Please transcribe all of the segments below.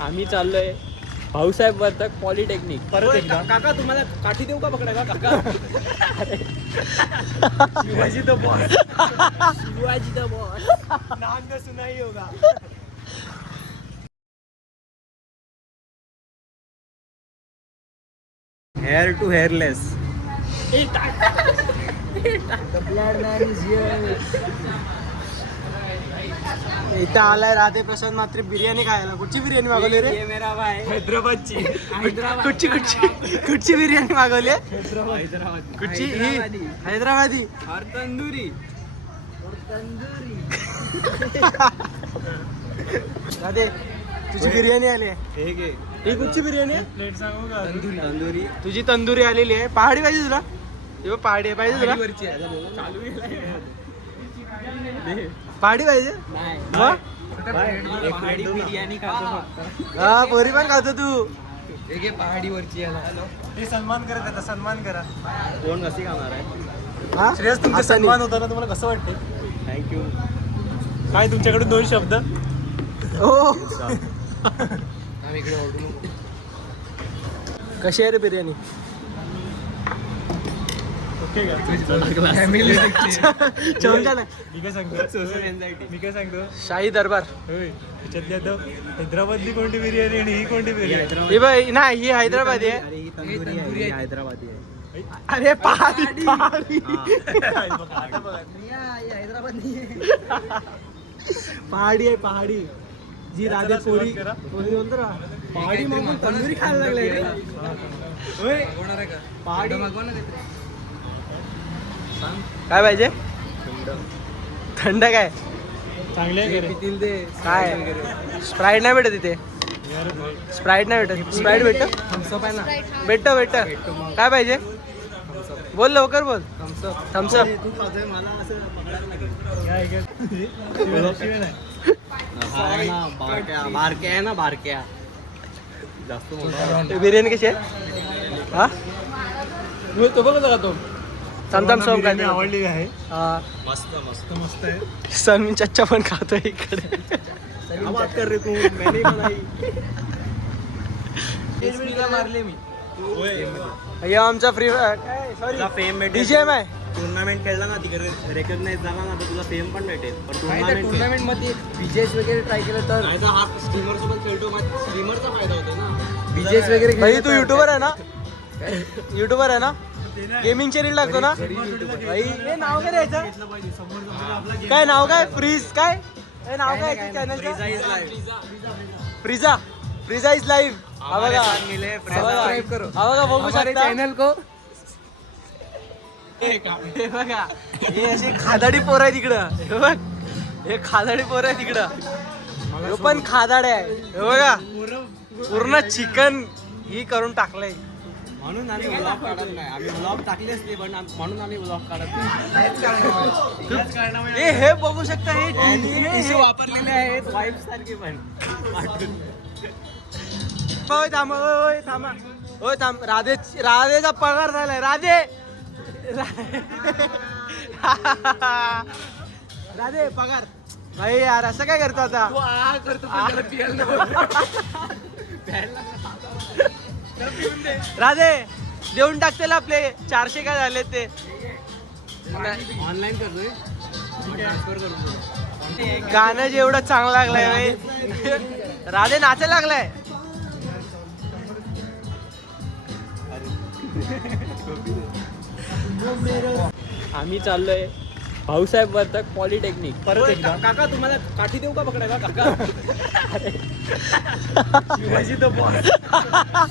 आम्ही चाललोय भाऊसाहेब वर्तक पॉलिटेक्निक. परत एकदा काका तुम्हाला काठी देऊ का पकडायला काका? Shivaji the boss. Shivaji the boss. नाम न सुनाई होगा. Hair to hairless. इथं आलाय राधे प्रसाद मात्र बिर्याणी खायला. कुठची बिर्याणी मागवली रे? ये मेरा भाई. हैदराबादची. कुठची बिर्याणी मागवली? हैदराबाद. कुठची ही? हैदराबादी. और तंदुरी. राधे तुझी बिर्याणी आली आहे. हे घे. ही कुठची बिर्याणी आहे? प्लेट सांगू का? तंदुरी. तुझी तंदुरी आलेली आहे. पहाडी पाहिजे तुला? हे बघ, पहाडी पाहिजे तुला? वरची आहे. चालू आहे. पहाडी पाहिजे? नाही. मग? पहाडी बिर्याणी खातो फक्त. हा पोरी पण खातो तू. हे घे पहाडीवरची आहे. हे सन्मान करत आता सन्मान करा. कोण कशी खाणार आहे? हा? श्रेयस तुमचा हाताने. सन्मान होता ना, तुम्हाला कसं वाटते? थँक्यू. काय तुमच्याकडून 2 शब्द? हो. आम्ही इकडे ऑर्डर नको. कशी आहे रे बिर्याणी? ओके का? फॅमिली चवंजा नाही. मी काय सांगतो? मी काय सांगतो? शाही दरबार. होय. त्याच्यातली आता हैदराबादली कोणती बिर्याणी आणि ही कोणती बिर्याणी? ही बाई नाही, ही हैदराबादी आहे. ही तंदुरी आहे. हैदराबादी आहे. अरे पहाडी पहाडी पहाडी आहे पहाडी. जी राधे पोरी पोरी बोलतो ना, पहाडी मागून तंदुरी खायला लागले रे. होय. होणार आहे का? पहाडी मागवा ना काहीतरी. काय पाहिजे? थंड काय? चांगले आहे का रे? पितील दे. काय स्प्राईट नाही भेटत इथे. स्प्राईट नाही भेटत. स्प्राईट भेटत थम्सअप आहे ना. भेटत भेटत. काय पाहिजे? बोल लवकर बोल. थम्सअप. थम्सअप. तू खातोय मला असं पकडायला लागेल. काय आहे का? शिवाय नाही. हा ना, बारक्या आहे ना, बारक्या. जास्त मोठा. बिर्याणी कशी आहे? हा तो बघ का तो. समतम सोम काय बिर्याणी आवडली आहे. हा. मस्त मस्त. मस्त आहे. सनमी चच्चा पण खातोय इकडे. क्या बात कर रे तू. मैंने बनाई. मारले मी. या आमचा फ्री तुला फेम भेटेल. डीजेएम आहे. टुर्नामेंट खेळला ना तिकडे रेकग्नाइज झाला ना तर तुला फेम पण भेटेल. पण टुर्नामेंट मध्ये बीजेस वगैरे ट्राय केलं तर नाही तर हा स्ट्रीमर सोबत खेळतो. स्ट्रीमरचा फायदा होतो ना. बीजेस वगैरे भाई तू युट्यूबर आहे ना? युट्यूबर आहे ना? गेमिंग चे रील टाकतो ना भाई? हे नाव काय यायचं? काय नाव काय? फ्रीज काय? हे नाव काय चॅनलचं? फ्रीजा. फ्रीजा इज लाईव्ह. हा बघा. सबस्क्राइब करो. हा बघा बघू शकता. चॅनल को. हे बघा हे अशी खादाडी पोर आहे तिकडं. हे बघ हे खादाडी पोर आहे तिकडं. हे पण खादाडे आहे. हे बघा पूर्ण चिकन ही करून टाकलंय. म्हणून आम्ही ब्लॉग काढत नाही. आम्ही ब्लॉग टाकले असते पण म्हणून आम्ही ब्लॉग काढत नाही. हे बघू शकता. हे वापरलेले आहेत वाईफ सारखे पण. होय थांबा. होय थांबा. होय थांब. राधेचा पगार झालाय. राधे राधे पगार. भाई यार असं काय करतो आता? राधे देऊन टाकतेला आपले 400 काय झाले ते. ऑनलाईन करतोय. ट्रान्सफर करतो. गाणं जेवढं चांगलं लागलंय भाई. राधे नाचायला लागलाय. आम्ही चाललोय भाऊसाहेब वर्तक पॉलिटेक्निक. परत एकदा. काका तुम्हाला काठी देऊ का पकडायला काका? Shivaji the boss.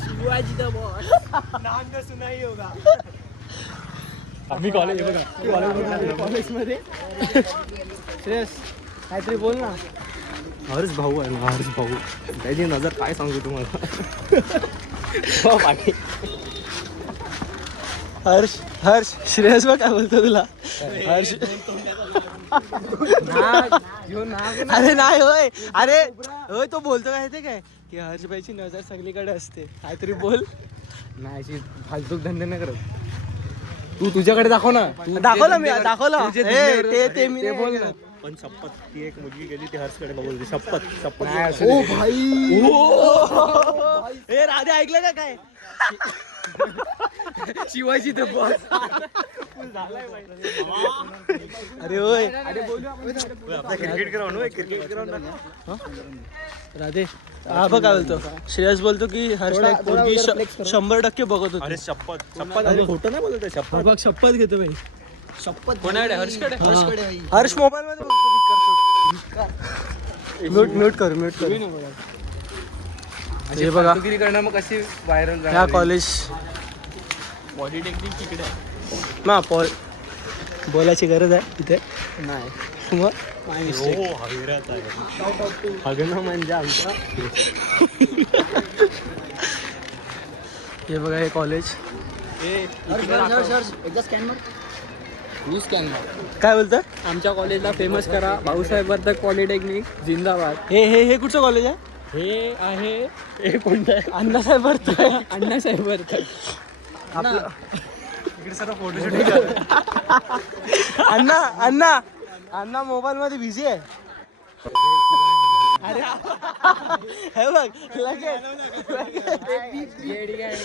Shivaji the boss. नाम न सुनाई होगा. आम्ही कॉलेज बघा कॉलेजमध्ये श्रेयस काहीतरी बोल ना. हर्ष भाऊ आहे ना, हर्ष भाऊ. त्याची नजर काय सांगू तुम्हाला. पाठी. हर्ष श्रेयस बघ काय बोलतो तुला. हर्ष अरे नाही होय. अरे होय तो बोलतो काय ते काय की हर्षबाईची नजर सगळीकडे असते. काहीतरी बोल. नाही फालतूक धंदे नाही करत. तू तुझ्याकडे दाखव ना. दाखवलं मी दाखवलं. ते मी बोल ना. पण शपथ ती एक मुलगी गेली ती हर्षकडे बघत होती. शपथ नाही, ओ भाई हे राधे ऐकलं का काय शिवाजी द बॉस. अरे होय cricket ground cricket ground Radhe हा बघ काय बोलतो श्रेयस बोलतो की हर्षला एक पोरगी 100% बघत होती. अरे शपथ शपथ खोटं नाही बोलत शपथ. बघ शपथ घेतो भाई. कोणाकडे हर्षकडे हर्ष मोबाईल मध्ये म्यूट म्यूट कर हे बघा चुकीरी करणं मग कशी व्हायरल ह्या कॉलेज पॉलिटेक्निक तिकडे ना बोलायची गरज आहे तिथे नाही. मग हगणं म्हणजे आमचा हे बघा हे कॉलेज स्कॅन काय बोलतोय आमच्या कॉलेजला फेमस करा. भाऊसाहेब वर्धक पॉलिटेक्निक जिंदाबाद. हे कुठचं कॉलेज आहे हे आहे हे कोणतं आहे? अण्णासाहेब भरतोय अण्णासाहेब वर्धक. आपलं इकडे सर्व फोटोशूट अण्णा मोबाईल मध्ये बिझी आहे. अरे हे बघ लगेच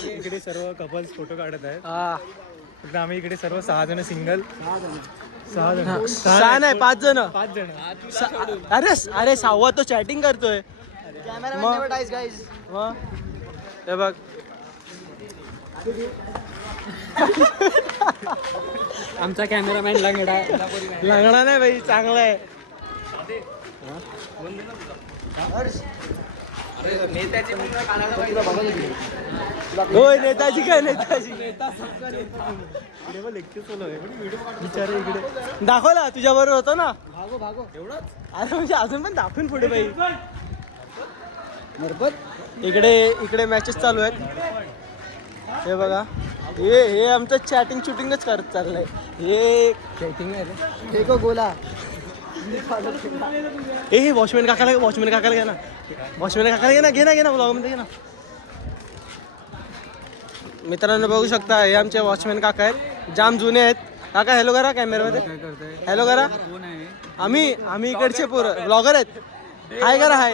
इकडे सर्व कपल्स फोटो काढत आहेत. हा फक्त आम्ही इकडे सर्व 6 जण सिंगल 6 जण 6 नाही 5 जण 5 जण अरे 6वा तो चॅटिंग करतोय मग हे बघ आमचा कॅमेरामॅन लंगडा लागणार नाही भाई चांगला आहे. नेत्याची होय नेताजी काय नेताजी विचार इकडे दाखवला तुझ्या बरोबर होतो ना एवढंच अरे म्हणजे अजून पण दाखवून पुढे बाई इकडे मॅचेस चालू आहेत. हे बघा हे आमचं चॅटिंग शूटिंगच करत चाललंय. हे चॅटिंग आहे रे. गोला हे वॉचमॅन काकाला घे ना घे ना ब्लॉग मध्ये घे ना. मित्रांनो बघू शकता हे आमचे वॉचमॅन काका आहेत जाम जुने आहेत. काका हॅलो करा कॅमेरामध्ये हॅलो करा. आम्ही इकडचे पोरं ब्लॉगर आहेत. हाय करा हाय.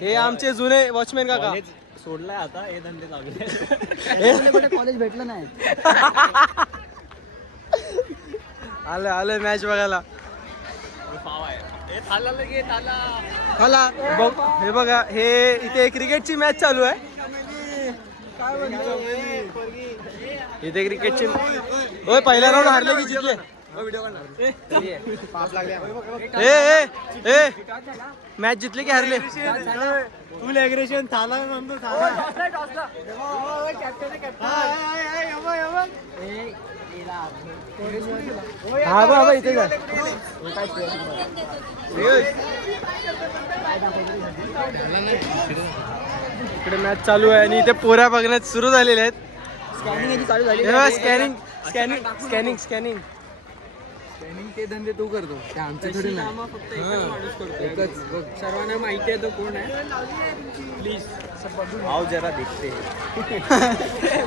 हे आमचे जुने वॉचमॅन काका सोडलाय आता हे धंदे लागले. कॉलेज भेटलं नाही आलं मॅच बघायला. हे बघा हे इथे क्रिकेटची मॅच चालू आहे. इथे क्रिकेटची होय पहिला राऊंड हारले की जिंकले. ए मॅच जिंकले की हारले. फुल ॲग्रेशन थाला म्हणतो हा बाबा इथे जा. इकडे मॅच चालू आहे आणि इथे पोऱ्या बघण्यात सुरू झालेले आहेत. स्कॅनिंग ते धंदे तू करतो ते आमचे थोडी नाही. फक्त एकच बघ सर्वांना माहिती आहे तो कोण आहे. प्लीज आओ जरा दिखते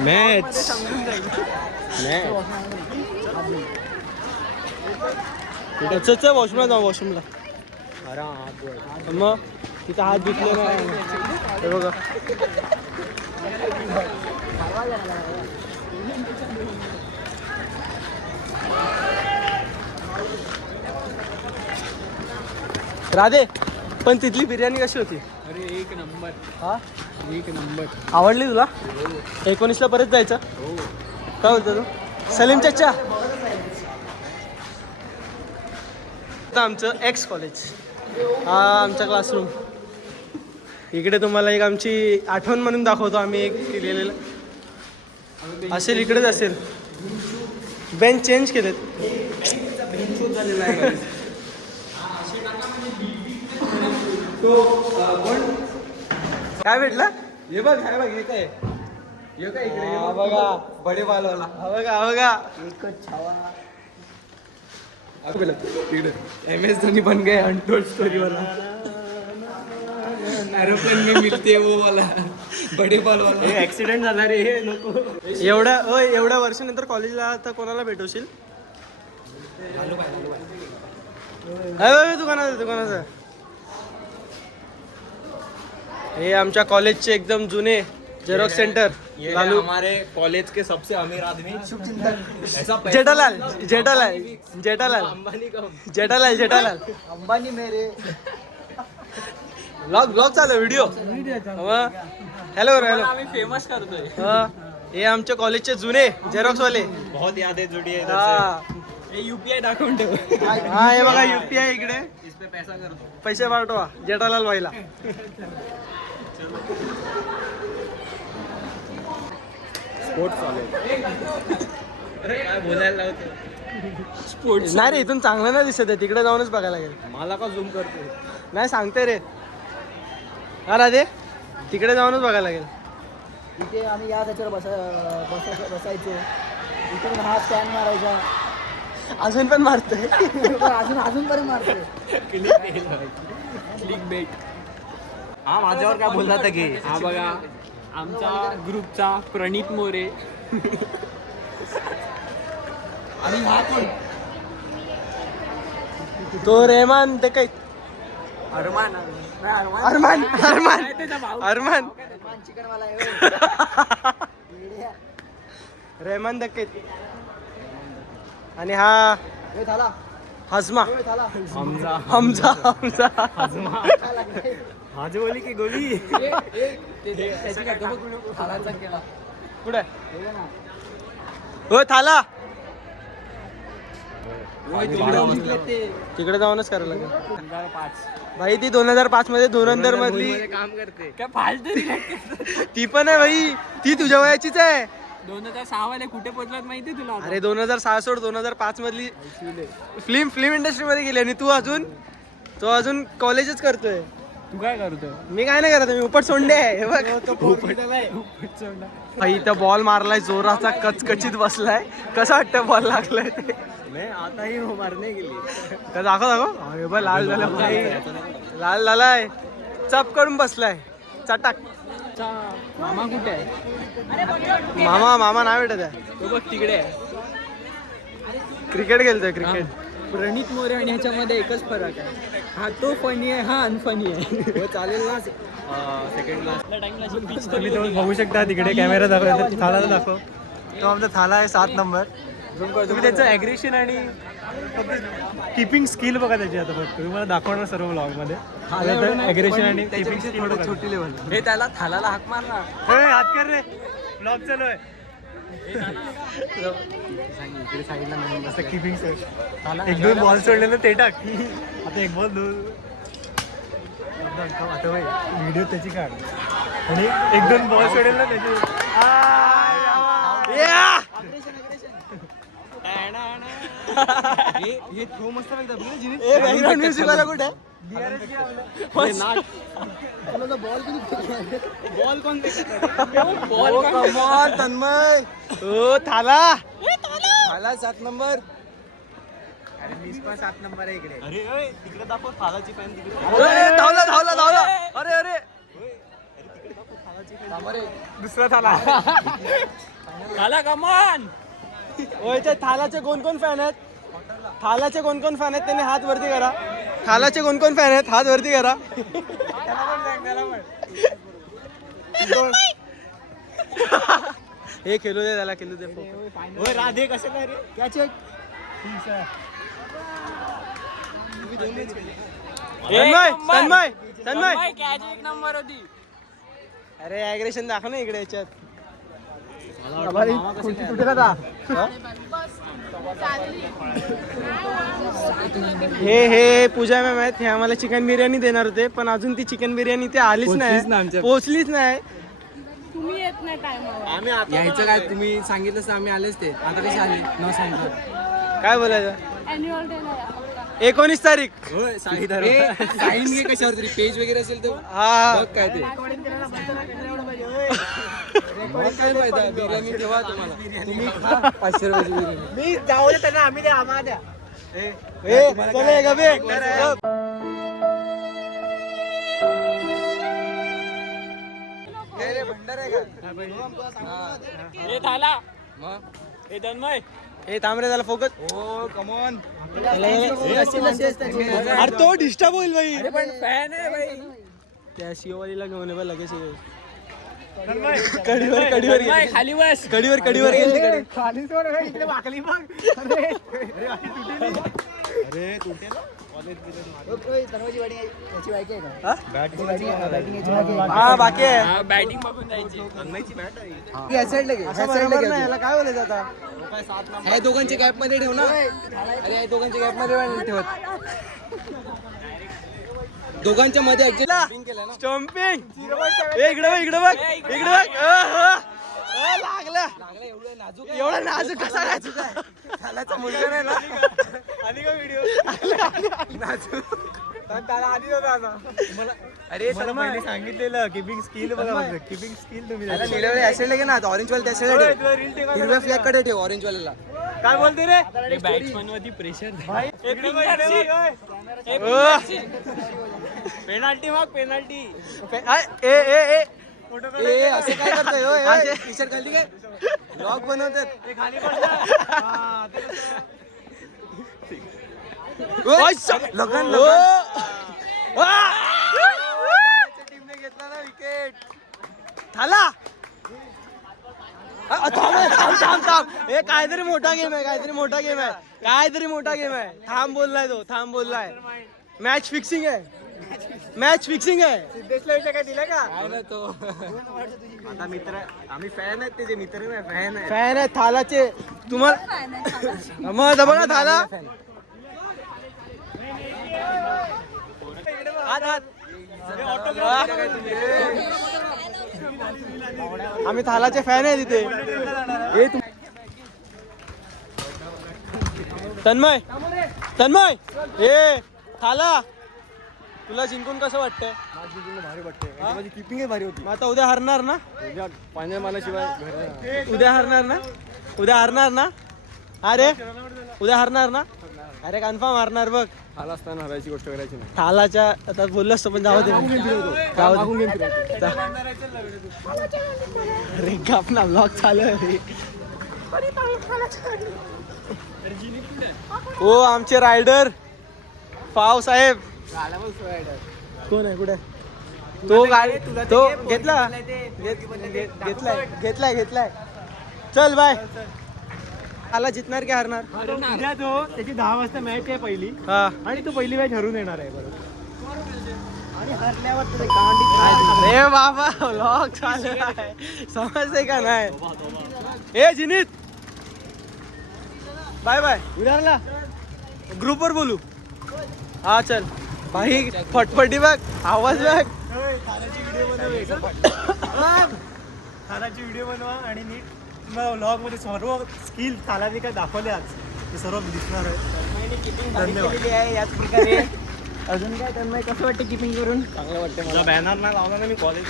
मॅच वॉशरूमला जाऊ वॉशरूमला. मग तिथं हात धुतले नाही हे बघा. राधे पण तिथली बिर्याणी कशी होती. अरे एक नंबर हा 1 नंबर. आवडली तुला. 19ला परत जायचं काय बोलतो तू सलीम चाचा. आमचं एक्स कॉलेज हा आमचा क्लासरूम. इकडे तुम्हाला एक आमची आठवण म्हणून दाखवतो आम्ही एक केलेलं असेल इकडेच असेल. बेंच चेंज केलेत. काय भेटलं हे बघ हे काय इकडे बघा बडे बालवाला बघा एकच छावा. इकडे MS धोनी बन गए अनटोल्ड स्टोरी वाला. एरोप्लेन में मिलते वो वाला बडे बाल वाला. हे ऍक्सिडेंट झाला रे हे नको. एवढ्या वर्षानंतर कॉलेजला आता कोणाला भेटवशील. दुकानाचं हे आमच्या कॉलेजचे एकदम जुने जेरॉक्स सेंटर लालू हमारे कॉलेज के सबसे अमीर आदमी जेठालाल जेठालाल जेठालाल जेठालाल जेठालाल अंबानी मेरे ब्लॉग चालू व्हिडिओ हॅलो हॅलो आम्ही फेमस करतोय. हे आमच्या कॉलेजचे जुने झेरॉक्स वाले बहुत यादें जुड़ी है हा हे UPI दाखवून ठेव. हा, हे बघा UPI इकडे इस पे पैसा करतो. पैसे पाठवा जेठालाल भाईला. स्पोर्ट्स वाले काय बोलायला लावतो. स्पोर्ट्स नाही रे इथून चांगलं नाही दिसत आहे, तिकडे जाऊनच बघायला लागेल. मला का झूम करतो. नाही सांगते रे हा राधे, तिकडे जाऊनच बघायला लागेल. इथे आम्ही या त्याच्यावर बसायचो. इकडून हा स्टँड मारायचा. अजून पण मारतोय. अजून पर्यंत मारतोय. Clickbait. हा माझ्यावर काय बोलला होता की हा बघा आमचा ग्रुपचा प्रणित मोरे. आणि हा कोण? तो रेहमान ते काही अरमान. अरमान अरमान काय त्याचा भाऊ? अरमान चिकनवाला रेहमान दक्के. आणि हा हजमा हमजा हमजा हमजा माझी बोली की गोली. कुठे हो थाला तिकडे जाऊनच करायला लागेल 2005 भाई. ती 2005 मध्ये धुरंधर मधली काम करते काय फालतू. ती पण आहे भाई, ती तुझ्या वयाचीच आहे. 2006 वाले कुठे पोहोचलात माहिती तुला? अरे 2006 सोड, 2005 मधली फिल्म इंडस्ट्री मध्ये गेली. आणि तू अजून कॉलेजच करतोय. तू काय करतो? मी काय नाही करत, मी उपट सोंडे आहे. हे बघ भाई इथं बॉल मारलाय जोराचा, कचकचित बसलाय. कसं वाटतं बॉल लागलाय ते? मैं आता ही हूँ मारने के लिए. का दाखव. अरे बा लाल झालं भाई, लाल झालाय. चप करून बसलाय चटाक. मामा कुठे आहे? मामा नाही भेटत आहे. तो बघ तिकडे आहे. क्रिकेट खेळतोय क्रिकेट. प्रणित मोरे आणि ह्याच्यामध्ये एकच फरक आहे, हा तो फनी आहे, हा अनफनी आहे. चालेल ना सेकंड क्लास. तुम्ही तो बघू शकता तिकडे कॅमेरा दाखव. थाला दाखव. तो आमचा थाला आहे 7 नंबर. तुम्ही त्याचं ॲग्रेशन आणि किपिंग स्किल बघा त्याची. आता फक्त तुम्हाला दाखवणार सर्व ब्लॉग मध्ये ॲग्रेशन आणि किपिंग स्किल. छोटी लेवल. हे त्याला थालाला हाक मार ना. हात कर रे, ब्लॉग चालू आहे. किपिंग एक 2 बॉल सोडले ना ते टाक. आता एक बॉल आता व्हिडिओ त्याची काढ. आणि 1-2 बॉल सोडेल ना त्याची. हे थ्रो मस्त म्युझिक वाला कुठे? बॉल कोण बॉल तन्मय. ओ थाला 7 नंबर. अरे मीच पण 7 नंबर आहे इकडे. अरे तिकडे दाखव थालाची पॅन तिकडे. धावला. अरे दुसरा थाला. थाला कमान. ओय ते थालाचे कोण फॅन आहेत? थालाचे कोण फॅन आहेत त्यांनी हात वरती करा. थालाचे कोण फॅन आहेत हात वरती करा. हे खेळू दे त्याला, खेळू दे. ओय राधे कसं काय रे. Catch it. तन्मय कॅच एक नंबर होती. अरे ॲग्रेशन दाखव ना इकडे याच्यात. हे पूजा मॅम आहेत. हे आम्हाला चिकन बिर्याणी देणार होते, पण अजून ती चिकन बिर्याणी ते आलीच नाही, पोहोचलीच नाही. तुम्ही येत नाही टायमावर. आम्ही यायचं काय, तुम्ही सांगितलं तर आम्ही आलेच. ते आता कसे आले न सांगितलं? काय बोलायचं? अॅन्युअल डे ला 19 तारीख. साईन घे कशावर तरी, पेज वगैरे असेल तर हा बघ काय ते. मग काय फायदा, बिर्याणी ठेवा तुम्हाला. तुम्ही खा 500 रुपयाची बिर्याणी. मी जाऊ दे त्यांना, आम्ही द्या आम्हाला द्या. चले गबे. हे थाला हे तन्मय. हे तांबरे त्याला फोकस. ओ कमॉन. अरे तो डिस्टर्ब होईल भाई. पण फॅन आहे भाई. त्या शिववालीला घेऊन ये लगेच ये. कढीवर गेले. खाली बस. कढीवर गेले. हा बाकी आहे. बॅटिंग बघून जायची. याला काय बोलायचं आता. ह्या दोघांच्या गॅप मध्ये ठेव ना. अरे या दोघांच्या गॅप मध्ये पण ठेवत. दोघांच्या मध्ये स्टम्पिंग. इकडे बघ. लागला एवढा नाजूक कसा नाजूक आहे. त्याला मुलगा नाही ना. आणि का व्हिडिओ नाजूक त्याला आधी होता आता. अरे सर मी सांगितलेलं किपिंग स्किल बघा. किपिंग स्किल तुम्ही ऍसिड घे ना. ऑरेंज वाले त्या हिरव्या फ्लॅग कडे ठेव. ऑरेंज वाल्याला काय बोलते रे. बॅट्समन वरती प्रेशर. पेनाल्टी माग पेनाल्टी. ए असं काय करतोय. टी शर्ट घालती काय. ब्लॉग बनवतात. टीमने घेतला ना विकेट. थाला थांब. हे काहीतरी मोठा गेम आहे. काहीतरी मोठा गेम आहे. थांब बोललाय. मॅच फिक्सिंग आहे. सिद्धेशला विषय काय दिला का. तो आता मित्र आम्ही फॅन आहेत. त्याचे मित्र फॅन आहेत थालाचे. तुम्हाला मग बघा थाला. आम्ही थालाचे फॅन आहे तिथे. तन्मय हे थाला तुला जिंकून कसं वाटतंय. भारी वाटते. माझी किपिंग भारी होती. मग आता उद्या हरणार ना. पाण्या मानाशिवाय उद्या हरणार ना. अरे उद्या हरणार ना. अरे कन्फर्म हरणार बघ. आला असताना हरायची गोष्ट करायची नाही. थालाच्या आता बोललोस पण जाऊ दे. अरे आपला ब्लॉग चालू आहे. ओ आमचे रायडर फाव साहेब. कोण आहे कुठे. तो गाडी तो घेतलाय. चल बाय. आला जितणार की हरणार. उद्या तो त्याची 10 वाजता मॅच आहे पहिली. हा आणि तो पहिली मॅच हरून येणार आहे बरोबर. आणि हरल्यावर अरे बाबा व्लॉग चालू आहे. समजते का नाही. ए जिनीत बाय. उद्याला ग्रुपवर बोलू. हा चल भाई. फटफटी बघ. आवाज बघ. थालाची व्हिडिओ बनवा आणि नीट व्लॉग मध्ये सर्व स्किल थालाने काय दाखवले आज ते सर्व दिसणार आहे. धन्यवाद. याच प्रकारे अजून काय तन्मय कसं वाटतं किपिंग करून. चांगलं वाटतं मला. बॅनर नाही लावला ना मी कॉलेज.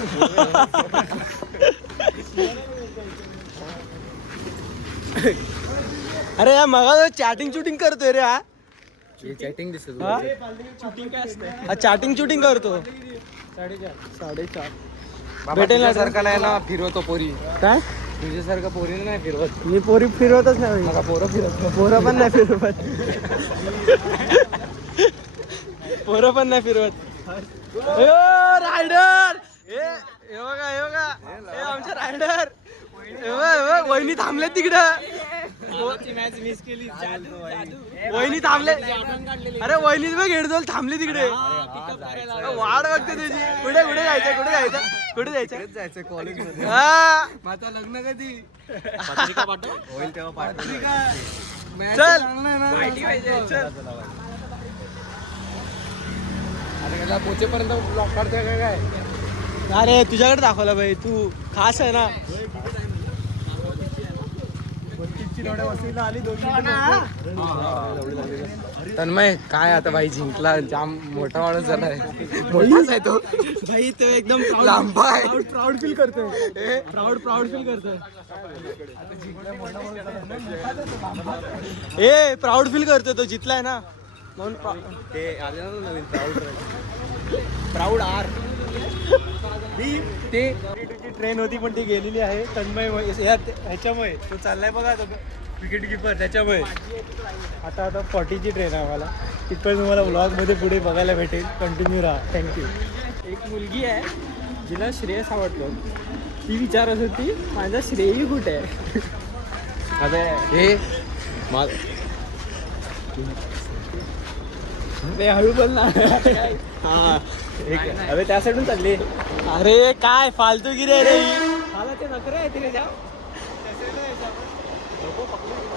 अरे या मगा चॅटिंग करतोय रे. हा चॅटिंग दिसत. चॅटिंग करतो. 4:30 भेटेल ना सारखा नाही ना फिरवतो पोरी. काय तुझ्यासारखं पोरीला नाही फिरवत. मी पोरी फिरवतच नाही. मला पोरं पोरं पण नाही फिरवत. रायडर. हे बघा हे आमचे रायडर. वहिनी थांबले तिकडं. मॅच मिस केली. वहिनी थांबले. अरे वहिनी बघ हेडजोल थांबली तिकडे. वाढ बघते त्याची. कुठे जायचं कॉलेजमध्ये. हा माझं लग्न कधी होईल तेव्हा पाठवून. चल. अरे पोचेपर्यंत ब्लॉक काढतोय काय. अरे तुझ्याकडे दाखवला भाई. तू खास आहे ना. तन्मय काय आता भाई जिंकला. जाम मोठा माणूस झालाय. मोठाच आहे तो भाई तो एकदम लांबा आहे. प्राऊड फील करतोय. प्राऊड फील करतोय तो जितलाय ना म्हणून. ते आले ना नवीन प्राऊड आर. ते ट्रेन होती पण ती गेलेली आहे. तन्मय ह्याच्यामुळे तो चाललाय बघा तो विकेट किपर त्याच्यामुळे. आता 40ची ट्रेन आहे आम्हाला. तिथपर्यंत तुम्हाला व्लॉग मध्ये पुढे बघायला भेटेल. कंटिन्यू राहा. थँक्यू. एक मुलगी आहे जिला श्रेयस आवडतो. ती विचारत होती माझा श्रेयी कुठे आहे. हळू बोल ना. अरे त्या साईडून चालली. अरे काय फालतूगिरी आहे रे ही. मला ते नखरे आहे तिने त्या.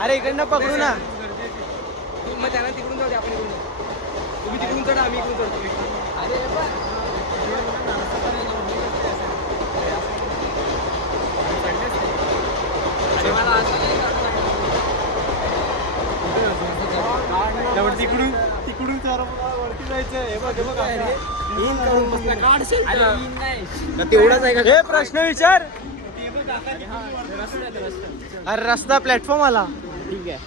अरे इकडनं पकडू ना. मग त्यांना तिकडून जाऊ दे, आपण इकडून जाऊ. तुम्ही तिकडून चढा, आम्ही इकडून चढतो. अरे त्यामुळे तिकडून वरती जायचं. हे बघ तेवढाच आहे का? हे प्रश्न विचार. अरे रस्ता प्लॅटफॉर्म आला. ठीक आहे.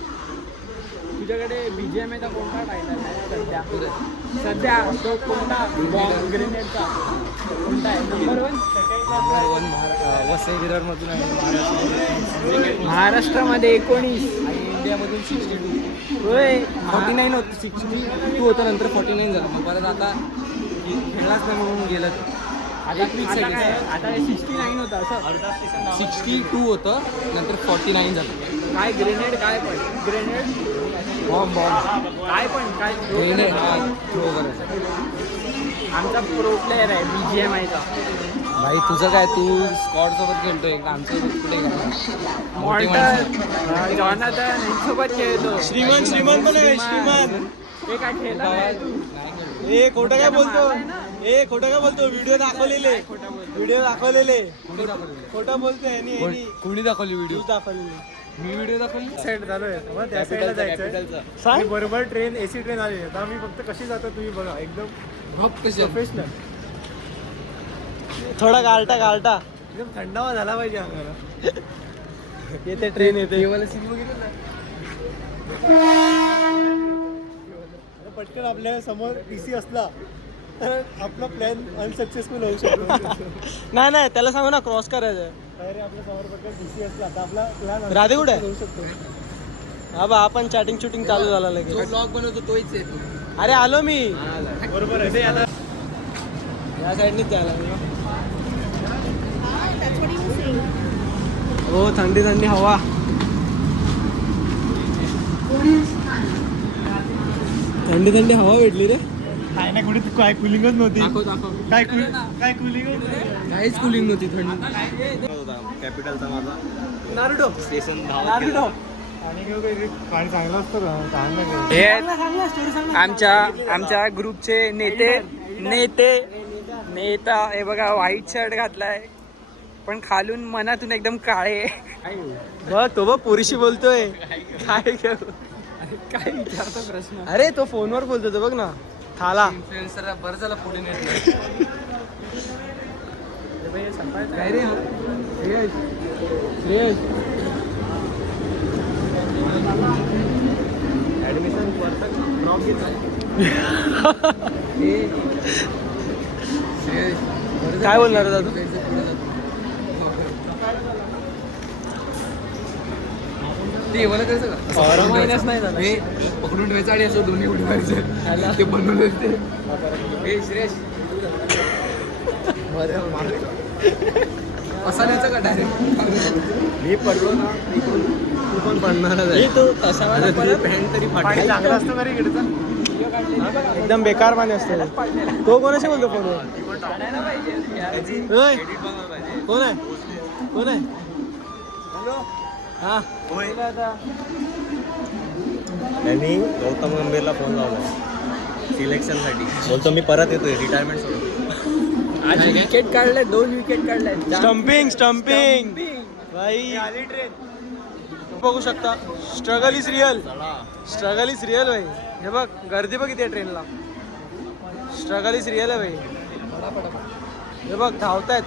तुझ्याकडे BGM चा कोणता टायटल आहे सध्या तो कोणता बॉम्ब ग्रेनेडचा कोणता आहे? नंबर 1 वसई विरारमधून आहे. महाराष्ट्रामध्ये 19 आणि इंडियामधून 62. होय 49 होतं. 62 होतं, नंतर 49 झालं. मग परत आता खेळलाच नाही म्हणून गेलं. आता 69 होतं असं. 62 होतं, नंतर 49 झालं. काय ग्रेनेड काय पण ग्रेनेड बॉम्ब काय पण काय ग्रेनेड वगैरे. आमचा प्रो प्लेअर आहे BGM आहे का भाई. तुझं काय, तू स्कॉड सोबत खेळतो एकदा. आमचं कुठे जॉनाथन सोबत खेळतो. श्रीमंत पण आहे. श्रीमंत ते काय खेळला ए खोटं काय बोलतो. व्हिडिओ दाखवलेले. खोटं बोलतोय. कोणी दाखवली व्हिडिओ? दाखवलेले. मी व्हिडिओ दाखवली. साईड झालोय. मग त्या साईडला जायचं. सांग. बरोबर ट्रेन AC ट्रेन आली. आता आम्ही फक्त कशी जातो तुम्ही बघा. एकदम प्रोफेशनल. थोडा गालटा एकदम थंडावा झाला पाहिजे आम्हाला. येते ट्रेन येते. पटकन आपल्या समोर TC असला तर आपला प्लॅन अनसक्सेसफुल होऊ शकतो. नाही त्याला सांगू ना क्रॉस करायचं. अरे आपल्या समोर पटकन TC असला तर आपला प्लॅन राधे कुठे आहे? होऊ शकतो. हा बा आपण चॅटिंग चालू झाला लगेच. ब्लॉग बनवतो तोच आहे. अरे आलो मी. बरोबर आहे. आता या साईडनीच जायला मी. That's what he was saying. हो थंडी हवा. थंडी हवा भेटली रे. काय नाही कुठे काय कुलिंगच नव्हती. दाखव काय कुलिंगच नव्हती. काहीच कुलिंग नव्हती थंडी. कॅपिटलचा माझा नारुटो स्टेशन पाणी चांगलं असतं का? आमच्या ग्रुपचे नेता हे बघा व्हाईट शर्ट घातलाय पण खालून मनातून एकदम काळे. बघ तो बघ पुरीशी बोलतोय. काय विचारतो प्रश्न. अरे तो फोनवर बोलतो तो बघ ना. थाला इन्फ्लुएन्सर बरं झालं पुढे नेत नाही. काय रे श्रेयस ऍडमिशन परफेक्ट ड्रॉप घेतलाय. काय बोलणार होता तू? ते मला करायचं का? नाही झालं. पकडून ठेवायचं आणि असं दोन्ही उडवायचं. ते बनवलं ते. श्रेयस असायचं का डायरेक्ट? मी पडलो ना तू पण पडणारच आहे. तो तसा पॅन्ट तरी पाणी चांगलं असतं तरी इकडचं. एकदम बेकार पाणी असतं. तो कोणाशी बोलतो फोनवर? कोण आहे? हा त्यांनी गौतम गंभीरला फोन लावला सिलेक्शनसाठी. बोलतो मी परत येतोय रिटायरमेंट सोडून. आज विकेट काढले, 2 विकेट काढले. स्टम्पिंग भाई. बघू शकता स्ट्रगल इज रिअल भाई. हे बघ गर्दी बघ किती ट्रेनला. स्ट्रगल इज रिअल आहे भाई. हे बघ धावतायत.